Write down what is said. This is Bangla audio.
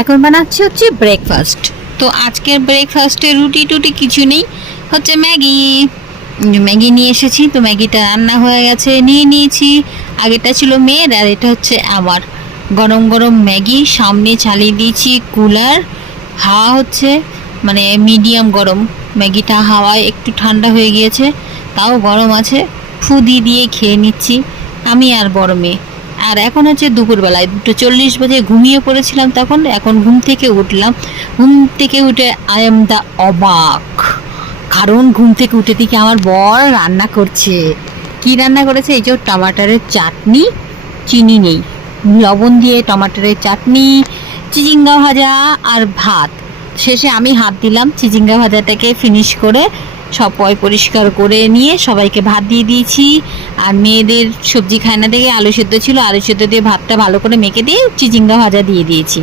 এখন বানাচ্ছি হচ্ছে ব্রেকফাস্ট। তো আজকের ব্রেকফাস্টে রুটি টুটি কিছু নেই, হচ্ছে ম্যাগি। ম্যাগি নিয়ে এসেছি, তো ম্যাগিটা রান্না হয়ে গেছে, নিয়ে নিয়েছি। আগেটা ছিল মেয়ের আর এটা হচ্ছে আমার। গরম গরম ম্যাগি সামনে চালিয়ে দিয়েছি কুলার, হাওয়া হচ্ছে, মানে মিডিয়াম গরম। ম্যাগিটা হাওয়ায় একটু ঠান্ডা হয়ে গিয়েছে, তাও গরম আছে। ফু দিয়ে দিয়ে খেয়ে নিচ্ছি আমি আর বড় মেয়ে। আর এখন হচ্ছে দুপুরবেলায় 2:40 বাজে, ঘুমিয়ে পড়েছিলাম তখন। এখন ঘুম থেকে উঠলাম, ঘুম থেকে উঠে আই এম দ্য অবাক, কারণ ঘুম থেকে উঠে দেখি আমার বর রান্না করছে। কি রান্না করেছে? এই যে টমাটারের চাটনি, চিনি নেই, লবণ দিয়ে টমাটারের চাটনি, চিচিঙ্গা ভাজা আর ভাত। শেষে আমি হাত দিলাম চিচিঙ্গা ভাজাটাকে ফিনিশ করে, সব পরিষ্কার করে নিয়ে সবাইকে ভাত দিয়ে দিয়েছি। আর মেয়েদের সবজি খায় না দেখে আলু সেদ্ধ ছিল, আলু সেদ্ধ দিয়ে ভাতটা ভালো করে মেখে দিয়ে চিচিঙ্গা ভাজা দিয়ে দিয়েছি।